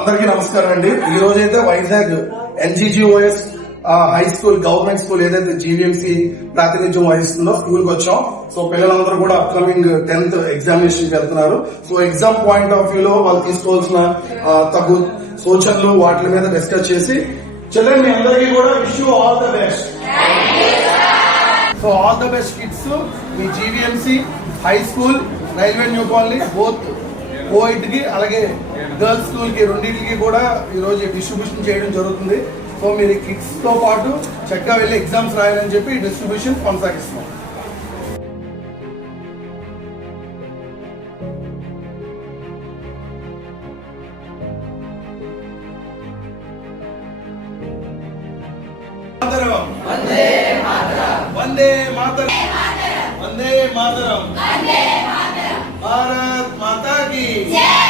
అందరికీ నమస్కారం అండి. ఈ రోజైతే Vizag NGGOS high school government school ఏదైతే జీవీఎంసీ ప్రాతినిధ్యం వహిస్తుందో స్కూల్ కి వచ్చాం. సో పిల్లలందరూ కూడా అప్కమింగ్ 10th ఎగ్జామినేషన్ వెళ్తున్నారు. So exam point of view లో వాళ్ళు తీసుకోవాల్సిన తగు సూచనలు వాటి మీద డిస్కస్ చేసి చిల్డ్రన్ మీ అందరికీ కూడా wish you all the best. So all the best kids. Me GVMC high school railway new colony both Coit కి అలాగే గర్ల్స్ స్కూల్ కి రెండింటికి కూడా ఈ రోజు డిస్ట్రిబ్యూషన్ చేయడం జరుగుతుంది. సో మీరు కిడ్స్ తో పాటు చక్కగా వెళ్ళి ఎగ్జామ్స్ రాయాలని చెప్పి డిస్ట్రిబ్యూషన్ కొనసాగిస్తున్నాం. వందే మాతరం, వందే మాతరం, భారత్ మాతా కీ జై.